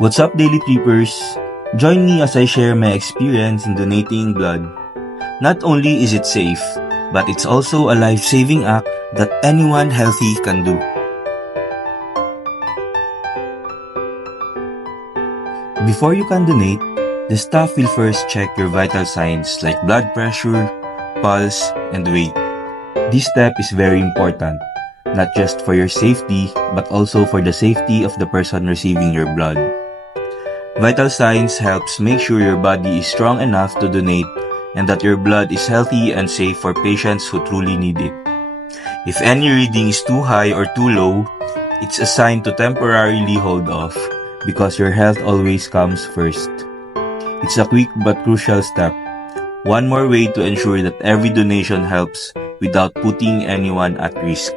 What's up, Daily Preppers? Join me as I share my experience in donating blood. Not only is it safe, but it's also a life-saving act that anyone healthy can do. Before you can donate, the staff will first check your vital signs like blood pressure, pulse, and weight. This step is very important, not just for your safety, but also for the safety of the person receiving your blood. Vital signs helps make sure your body is strong enough to donate and that your blood is healthy and safe for patients who truly need it. If any reading is too high or too low, it's a sign to temporarily hold off because your health always comes first. It's a quick but crucial step. One more way to ensure that every donation helps without putting anyone at risk.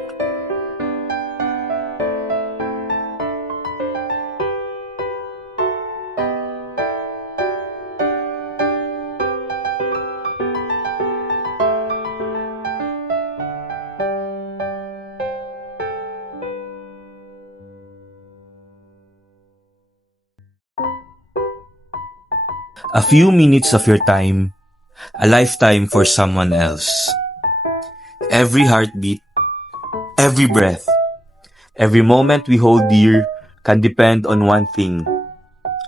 A few minutes of your time, a lifetime for someone else. Every heartbeat, every breath, every moment we hold dear can depend on one thing: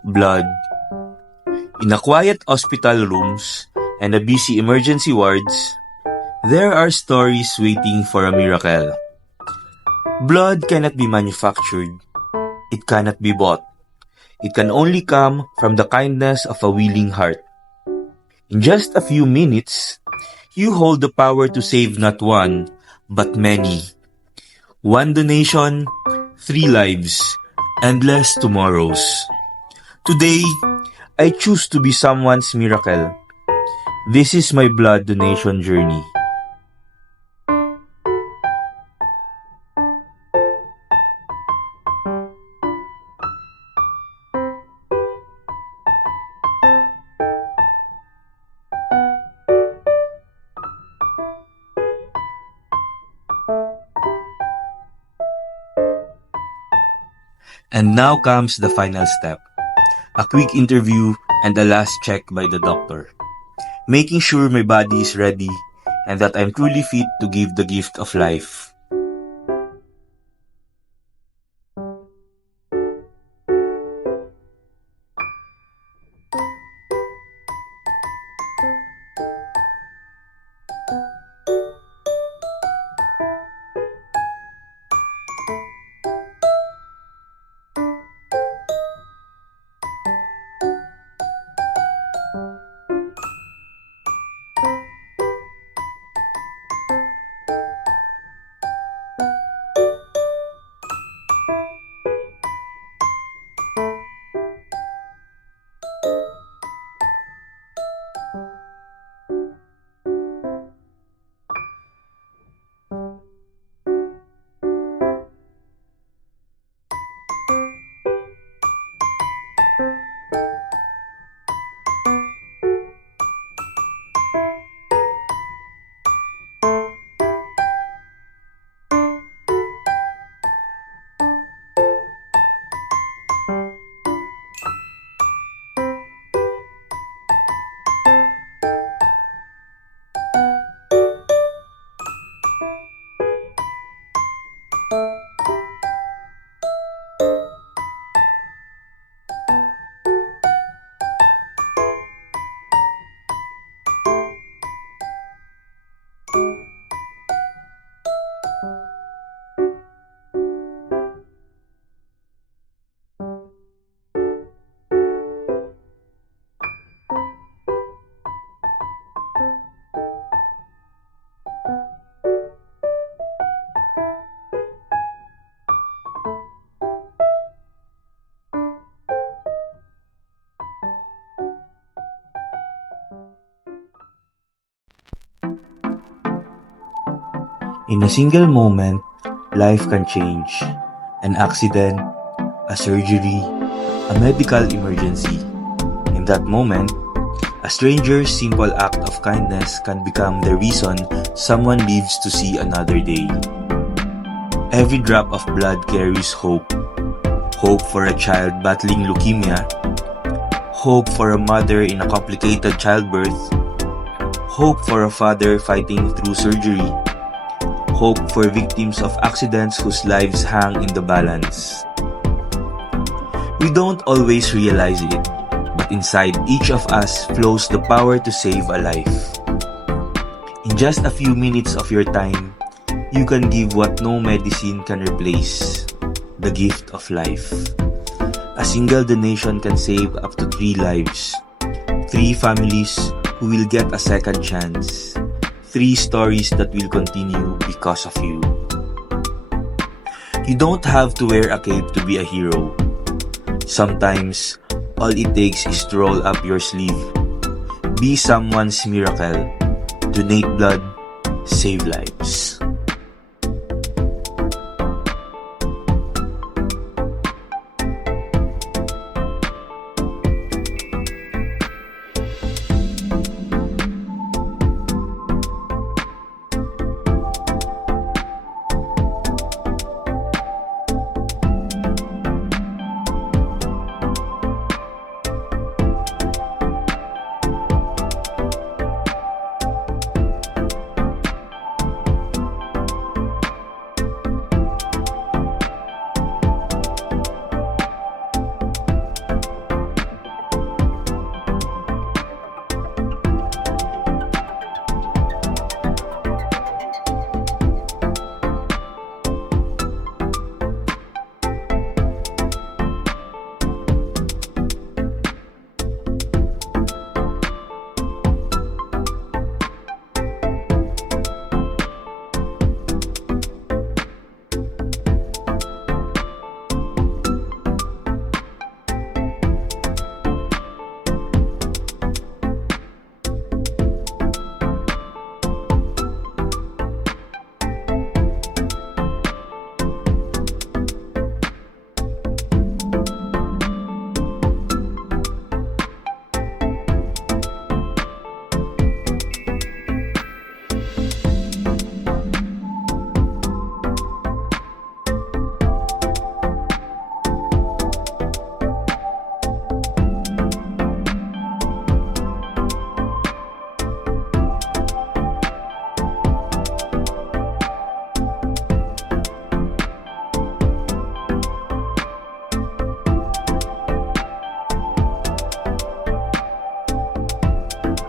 blood. In a quiet hospital rooms and a busy emergency wards, there are stories waiting for a miracle. Blood cannot be manufactured. It cannot be bought. It can only come from the kindness of a willing heart. In just a few minutes, you hold the power to save not one, but many. One donation, 3 lives, endless tomorrows. Today, I choose to be someone's miracle. This is my blood donation journey. And now comes the final step. A quick interview and a last check by the doctor. Making sure my body is ready and that I'm truly fit to give the gift of life. In a single moment, life can change. An accident, a surgery, a medical emergency. In that moment, a stranger's simple act of kindness can become the reason someone lives to see another day. Every drop of blood carries hope. hope for a child battling leukemia, hope for a mother in a complicated childbirth, hope for a father fighting through surgery, hope for victims of accidents whose lives hang in the balance. We don't always realize it, but inside each of us flows the power to save a life. In just a few minutes of your time, you can give what no medicine can replace, the gift of life. A single donation can save up to 3 lives, 3 families who will get a second chance, 3 stories that will continue because of you. You don't have to wear a cape to be a hero. Sometimes, all it takes is to roll up your sleeve. Be someone's miracle. Donate blood, save lives.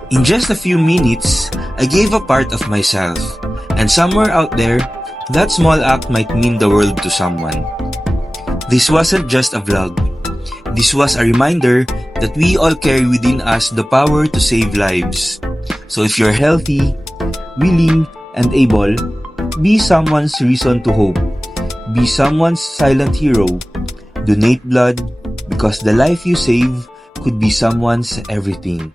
In just a few minutes, I gave a part of myself, and somewhere out there, that small act might mean the world to someone. This wasn't just a vlog. This was a reminder that we all carry within us the power to save lives. So if you're healthy, willing, and able, be someone's reason to hope. Be someone's silent hero. Donate blood, because the life you save could be someone's everything.